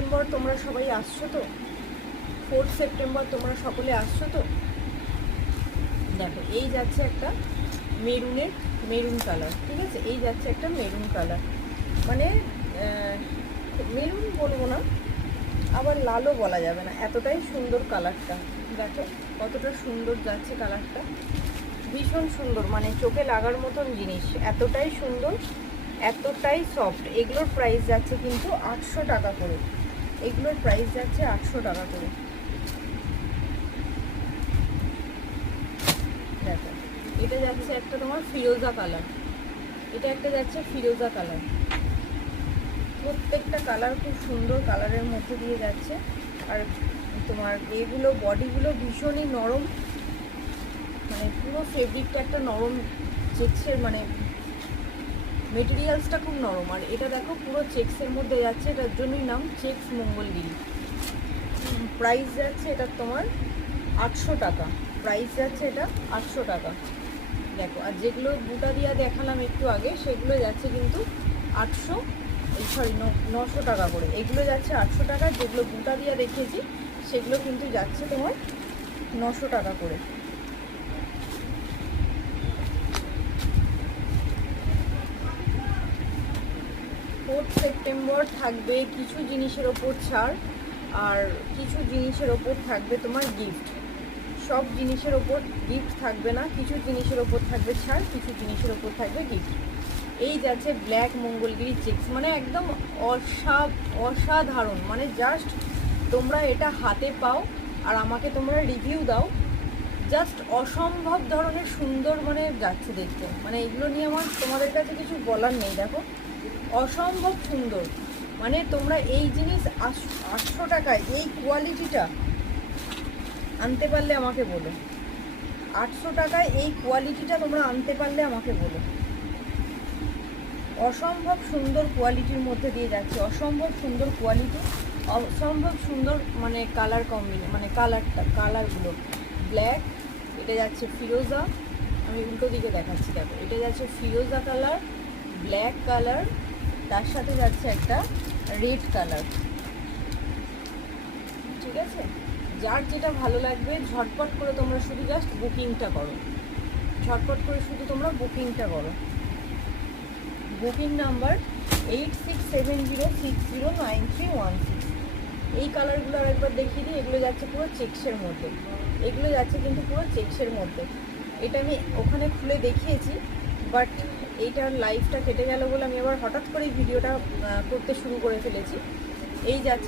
September তোমরা সবাই আসছো তো, 4 সেপ্টেম্বর তোমরা সকলে আসছো তো। দেখো এই যাচ্ছে একটা মেরুন কালার, ঠিক আছে, এই যাচ্ছে একটা মেরুন কালার, মানে মেরুন বলবো না, আবার লালও বলা যাবে না, এতটাই সুন্দর কালারটা। দেখো কতটা সুন্দর যাচ্ছে কালারটা, ভীষণ সুন্দর, মানে চোখে লাগার মতন জিনিস, এতটাই সুন্দর, এতটাই সফট। এগুলোর প্রাইস যাচ্ছে কিন্তু 800 টাকা করে, এগুলোর প্রাইস যাচ্ছে 800 টাকা করে। দেখো এটা যাচ্ছে একটা তোমার ফিরোজা কালার, এটা একটা যাচ্ছে ফিরোজা কালার, প্রত্যেকটা কালার খুব সুন্দর কালারের মধ্যে দিয়ে যাচ্ছে। আর তোমার এগুলো বডিগুলো ভীষণই নরম, মানে পুরো ফেব্রিকটা একটা নরম চেক্সের, মানে মেটেরিয়ালসটা খুব নরম। আর এটা দেখো পুরো চেক্সের মধ্যে যাচ্ছে, এটার জন্যই নাম চেক্স মঙ্গলগিরি। প্রাইস যাচ্ছে এটা তোমার 800 টাকা, প্রাইস যাচ্ছে এটা 800 টাকা। দেখো আর যেগুলো বুটা দিয়া দেখালাম একটু আগে, সেগুলো যাচ্ছে কিন্তু 900 টাকা করে, এগুলো যাচ্ছে 800 টাকা। যেগুলো বুটা দিয়া দেখিয়েছি সেগুলো কিন্তু যাচ্ছে তোমার 900 টাকা করে। 4 সেপ্টেম্বর থাকবে কিছু জিনিসের ওপর ছাড়, আর কিছু জিনিসের ওপর থাকবে তোমার গিফট। সব জিনিসের ওপর গিফট থাকবে না, কিছু জিনিসের ওপর থাকবে ছাড়, কিছু জিনিসের ওপর থাকবে গিফট। এই যাচ্ছে ব্ল্যাক মঙ্গলগিরি চেক্স, মানে একদম অসাধারণ, মানে জাস্ট তোমরা এটা হাতে পাও আর আমাকে তোমরা রিভিউ দাও, জাস্ট অসম্ভব ধরনের সুন্দর মানে যাচ্ছে দেখতে, মানে এগুলো নিয়ে আমার তোমাদের কাছে কিছু বলার নেই। দেখো অসম্ভব সুন্দর, মানে তোমরা এই জিনিস 800 টাকায় এই কোয়ালিটিটা আনতে পারলে আমাকে বলো, 800 টাকায় এই কোয়ালিটিটা তোমরা আনতে পারলে আমাকে বলো। অসম্ভব সুন্দর কোয়ালিটির মধ্যে দিয়ে যাচ্ছে, অসম্ভব সুন্দর কোয়ালিটি, অসম্ভব সুন্দর মানে কালার মানে কালারগুলো ব্ল্যাক, এটা যাচ্ছে ফিরোজা, আমি উল্টো দিকে দেখাচ্ছি। দেখো এটা যাচ্ছে ফিরোজা কালার, ব্ল্যাক কালার, তার সাথে যাচ্ছে একটা রেড কালার, ঠিক আছে। যার যেটা ভালো লাগবে ঝটপট করে তোমরা শুধু জাস্ট বুকিংটা করো, ঝটপট করে শুধু তোমরা বুকিংটা করো। Booking number 8670609316। এই কালারগুলো আরেকবার দেখিয়ে দিই, এগুলো যাচ্ছে পুরো চেক্সের মধ্যে, এগুলো যাচ্ছে কিন্তু পুরো চেক্সের মধ্যে। এটা আমি ওখানে খুলে দেখিয়েছি, বাট এইটার লাইভটা কেটে গেল বলে আমি আবার হঠাৎ করেই ভিডিওটা করতে শুরু করে ফেলেছি। এই যাচ্ছে